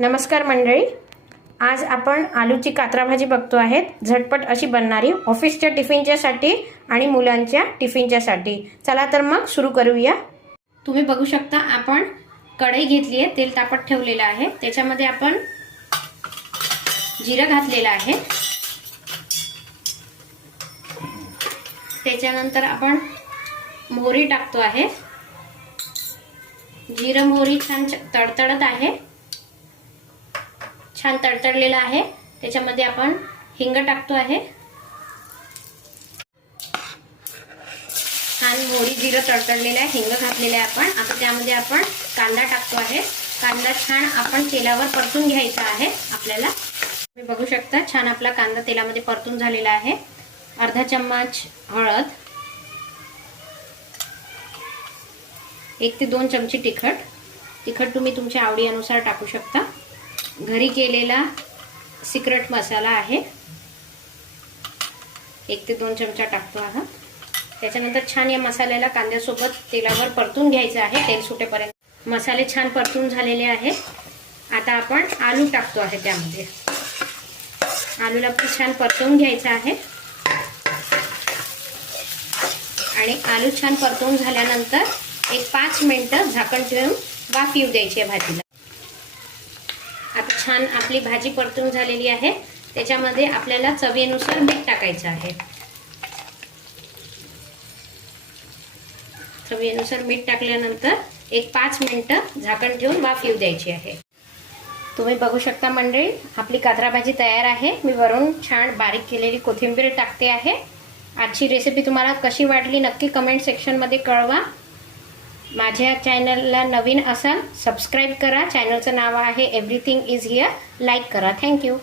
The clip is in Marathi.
नमस्कार मंडळी. आज आपण आलूची कात्रा भाजी बघतो आहेत. झटपट अशी बनणारी ऑफिसच्या टिफिनच्यासाठी आणि मुलांच्या टिफिनच्यासाठी चला तर मग सुरू करूया. तुम्ही बघू शकता आपण कढई घेतली आहे. तेल तापत ठेवलेलं आहे. त्याच्यामध्ये आपण जिरं घातलेलं आहे. त्याच्यानंतर आपण मोहरी टाकतो आहे. जिरं मोहरी छान तडतडत आहे. छान तडतडलेलं आहे. त्याच्यामध्ये आपण हिंग टाकतो आहे. छान मोरी जिरं तडतडलेलं आहे. हिंग घातलेलं आहे आपण. आता त्यामध्ये आपण कांदा टाकतो आहे. कांदा छान आपण तेलावर परतून घ्यायचा आहे आपल्याला. तुम्ही बघू शकता छान आपला कांदा तेलामध्ये परतून झालेला आहे. अर्धा चम्मच हळद. एक ते दोन चमचे तिखट. तिखट तुम्ही तुमच्या आवडीनुसार टाकू शकता. घरी केलेला सिक्रेट मसाला आहे. एक ते दोन चमचा टाकतो आहात त्याच्यानंतर छान या मसाल्याला कांद्यासोबत तेलावर परतून घ्यायचं आहे. तेल सुटेपर्यंत. मसाले छान परतून झालेले आहेत. आता आपण आलू टाकतो आहे त्यामध्ये. आलूला पण छान परतवून घ्यायचं आहे. आणि आलू छान परतवून झाल्यानंतर एक पाच मिनटं झाकण ठेवून वाफ येऊ द्यायची आहे भाजीला. छान आपली भाजी परतून झालेली आहे. त्याच्यामध्ये आपल्याला चवीनुसार मीठ टाकायचं आहे. चवीनुसार मीठ टाकल्यानंतर एक पाच मिनटं झाकण ठेवून वाफ येऊ द्यायची आहे. तुम्ही बघू शकता मंडळी आपली काजरा भाजी तयार आहे. मी वरून छान बारीक केलेली कोथिंबीर टाकते आहे. आजची रेसिपी तुम्हाला कशी वाटली नक्की कमेंट सेक्शनमध्ये कळवा. माझ्या चॅनलला नवीन असाल सबस्क्राईब करा. चॅनलचं नाव आहे एव्हरीथिंग इज हिअर लाईक करा. Thank you